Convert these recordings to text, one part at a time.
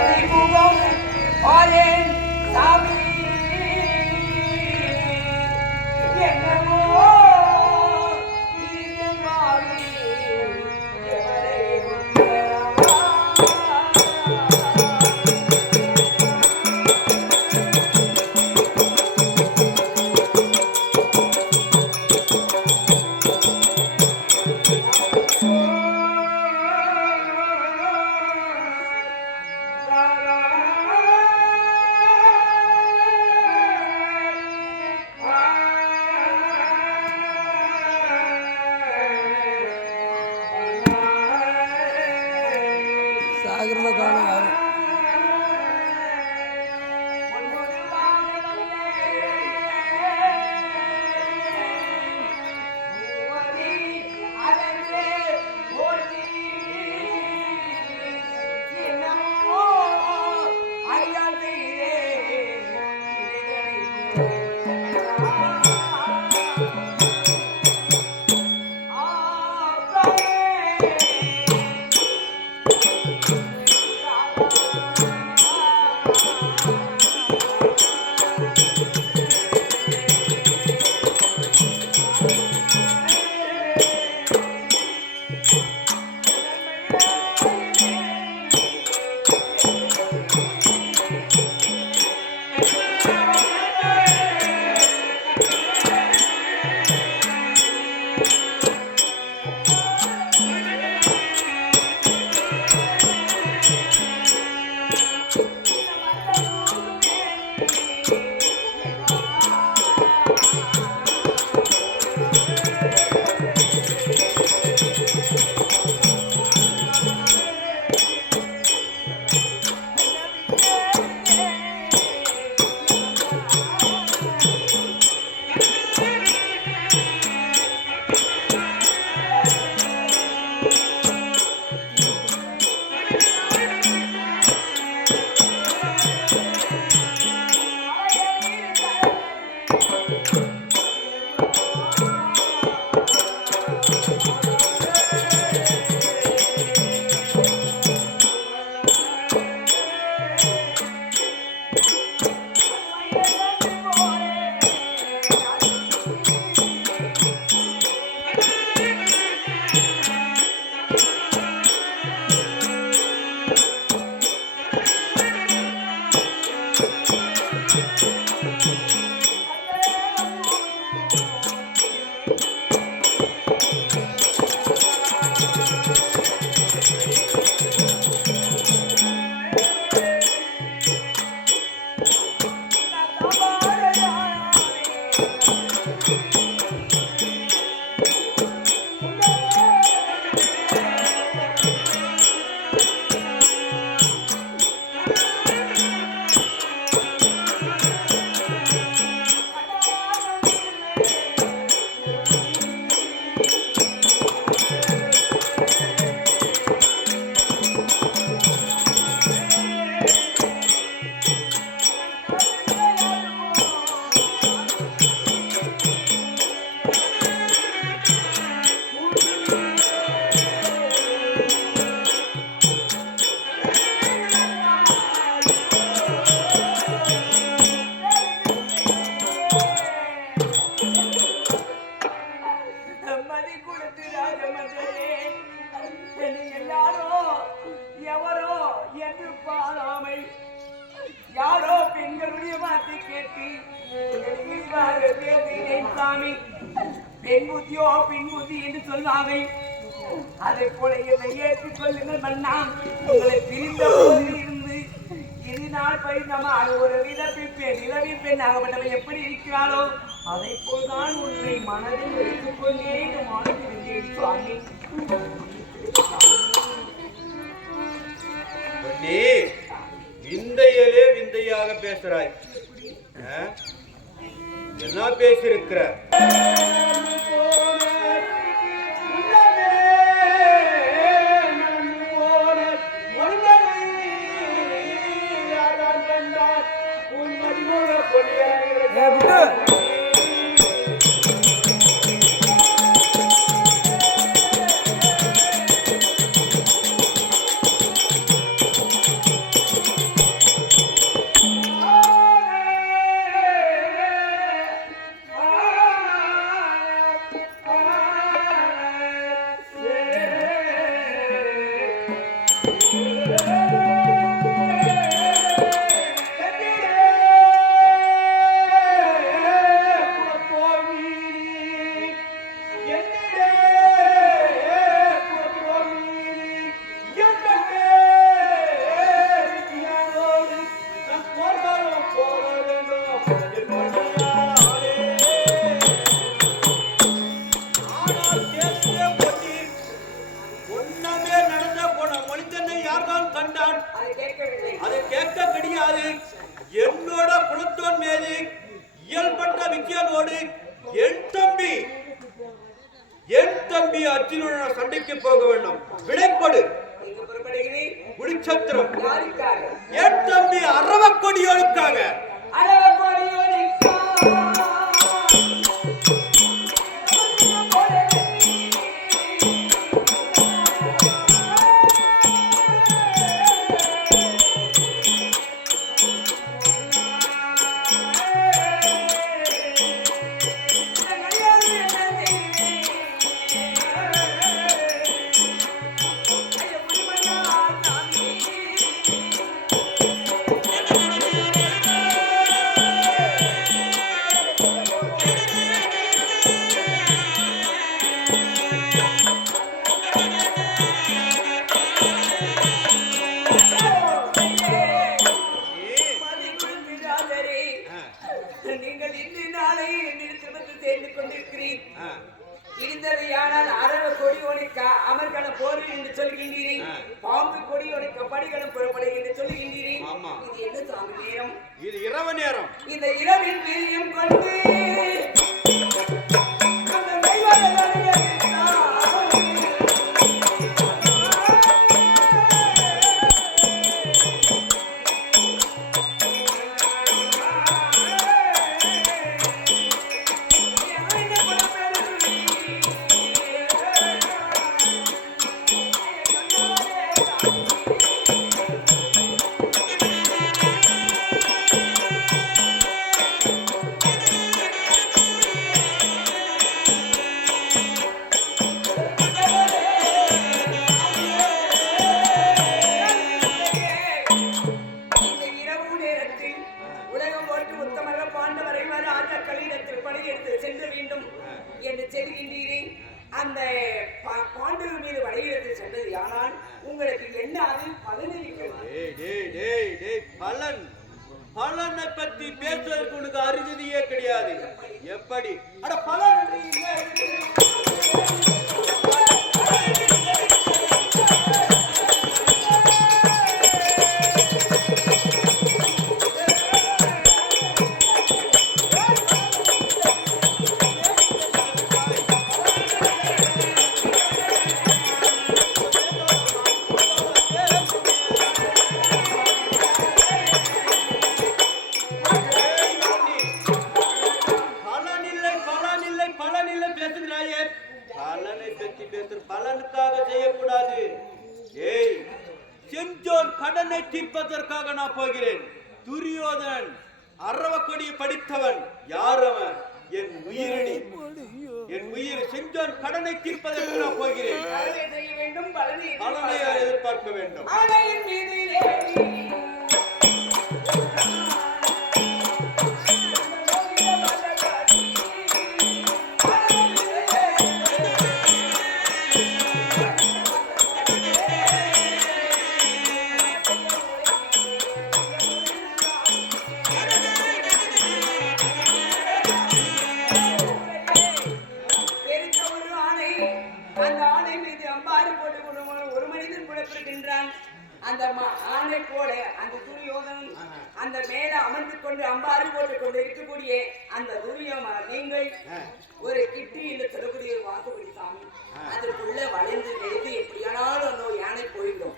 அறிமுகம் ஆயேன் சாமி என்னமோ சாகிறத காணும் யாரும் யாரோ பெண்களுடைய வார்த்தை கேட்டு சாமி பெண் புத்தியோ பெண் புத்தி என்று சொல்வார்கள். அதை போல என்னை ஏற்றுக் கொள்ளுங்கள் மன்னாம். உங்களை பிரிந்த இருந்து இது நாள் பரிந்தமாக ஒரு நிலவில் பெண் ஆகப்பட்டவன் எப்படி இருக்கிறாரோ அதை போல்தான் உன்னை மனதில் வைத்துக் கொண்டே இந்த மாநிலத்தில் சுவாமி. விந்தையிலே விந்தையாக பேசுறாய். என்ன பேசியிருக்கிற? கேட்டான். அதை கேட்கவில்லை. அதை கேட்க கிடையாது. என்னோட குலத்தோன் மேலே இயல்பற்ற வித்தியானோடு என் தம்பி அர்ஜுனோட சண்டைக்கு போக வேண்டும். விடைப்படு. நீங்க புறப்படுகிறீர். குடிச்சத்திரம் யாருக்காக? என் தம்பி அரவக்கொடியோனுக்காக. அரவக்கொடியோனுக்கா நீங்கள் இன்று நாளை என்னிடத்தில் வந்து சேர்ந்து கொண்டிருக்கிறீர். இருந்ததையானால் அரவ கொடியோனுக்கா அமர்கண போரில் என்று சொல்கின்றீர்கள். பாம்பு கொடியோனுக்கு படிகளும் புறப்படும் என்று சொல்கின்றீர்கள். இது என்ன சாமி நேரம்? இது இரவு நேரம். இந்த இரவின் வீரியம் கொண்டு என்று செல்கின்றீரே. அந்த பாண்டவர் மீது வடையெடுத்து சென்றது. ஆனால் உங்களுக்கு என்ன அதில் பலன் இருக்கிறது? பலனை பத்தி பேசுவதற்கு உனக்கு அருகதையே கிடையாது. எப்படி அட பலன் பலனுக்காக செய்யக்கூடாது. ஏய், செஞ்சோன் கடனை தீர்ப்பதற்காக நான் போகிறேன். துரியோதனன் அரவக்கொடியை படித்தவன். யார் அவன்? என் உயிரணி, என் உயிர். செஞ்சோன் கடனை தீர்ப்பதற்கு நான் போகிறேன். பலனை எதிர்பார்க்க வேண்டும். அந்த ஆணை போல அந்த துரியோதனன் அந்த மேல அமர்ந்து கொண்டு அம்பாறு போட்டுக் கொண்டு இருக்கக்கூடிய அந்த துரியோதனன் நீங்கள் ஒரு கிட்டி என்று சொல்லக்கூடிய ஒரு வாக்குப்படி சாமி. அதுக்குள்ள வளைந்து எழுதி எப்படியானாலும் அந்த யானை போயிடும்.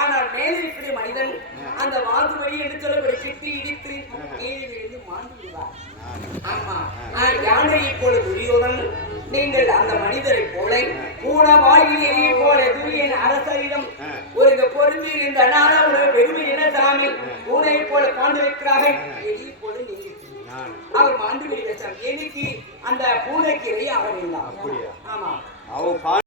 ஆனால் மேலே இருக்கிற மனிதன் அந்த வாக்குப்படி என்று சொல்லக்கூடிய கிட்டி இடித்து கீழே விழுந்து மாண்டு விடுவார். ஆமா, யானையை போல துரியோதனன் நீங்கள் அந்த மனிதரை போல பூன வாழ்விலேயே போல துரியன் அரசரிடம் ஒரு பொருந்தி இருந்த ஒரு பெருமை என சாமி பூனையை போல பாண்டு வைக்கிறார்கள். எலி போல நீங்க அவர் மாண்டு விடுகிறார். எனக்கு அந்த பூனைக்கு அவர் இல்லை. ஆமா,